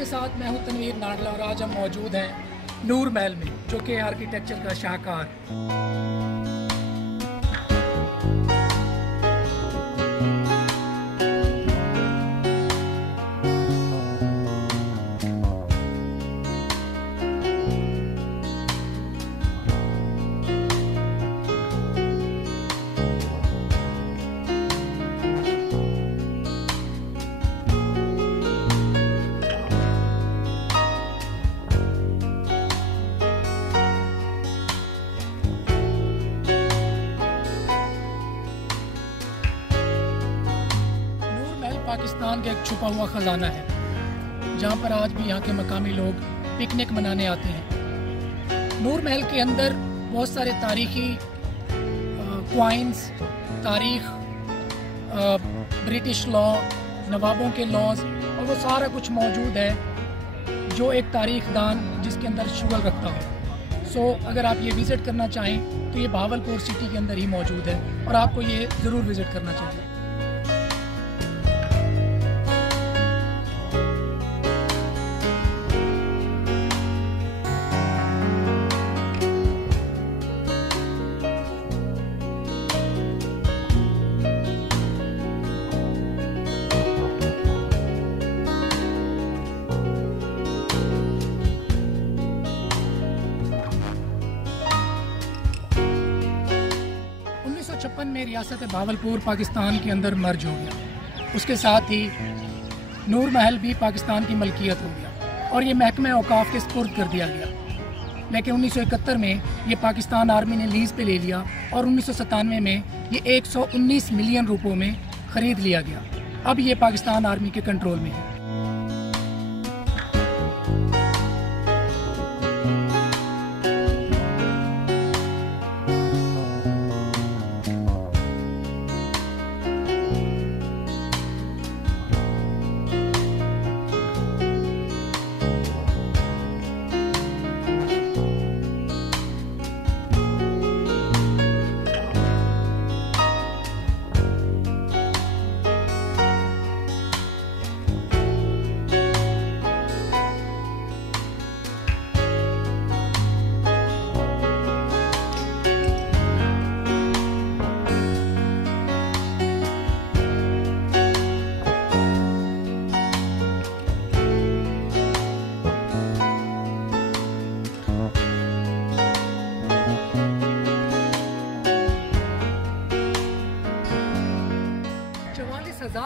आपके साथ मैं हूं तनवीर नाडला और आज हम मौजूद हैं नूर महल में, जो कि आर्किटेक्चर का शाहकार। पाकिस्तान का एक छुपा हुआ ख़जाना है, जहाँ पर आज भी यहाँ के मकामी लोग पिकनिक मनाने आते हैं। नूर महल के अंदर बहुत सारे तारीखी क्वाइंस, तारीख, ब्रिटिश लॉ, नवाबों के लॉज और वो सारा कुछ मौजूद है जो एक तारीखदान जिसके अंदर शुगल रखता हो। अगर आप ये विज़िट करना चाहें तो ये बहावलपुर सिटी के अंदर ही मौजूद है और आपको ये ज़रूर विज़िट करना चाहिए। 1956 में रियासत बहावलपुर पाकिस्तान के अंदर मर्ज हो गया। उसके साथ ही नूर महल भी पाकिस्तान की मलकियत हो गया और ये महकमे औकाफ के स्पुर्द कर दिया गया। लेकिन 1971 में ये पाकिस्तान आर्मी ने लीज पे ले लिया और 1997 में ये 119 मिलियन रुपयों में ख़रीद लिया गया। अब ये पाकिस्तान आर्मी के कंट्रोल में है।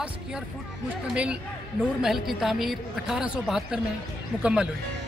स्क्वायर फुट मुश्तमिल नूर महल की तामीर 1872 में मुकम्मल हुई।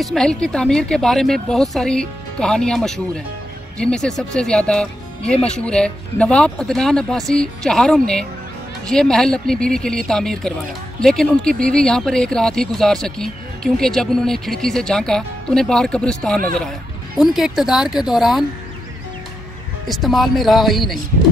इस महल की तामीर के बारे में बहुत सारी कहानियां मशहूर हैं, जिनमें से सबसे ज़्यादा ये मशहूर है नवाब अदनान अब्बासी चहारम ने ये महल अपनी बीवी के लिए तामीर करवाया। लेकिन उनकी बीवी यहाँ पर एक रात ही गुजार सकी, क्योंकि जब उन्होंने खिड़की से झांका तो उन्हें बाहर कब्रिस्तान नजर आया। उनके इक़्तिदार के दौरान इस्तेमाल में रहा ही नहीं।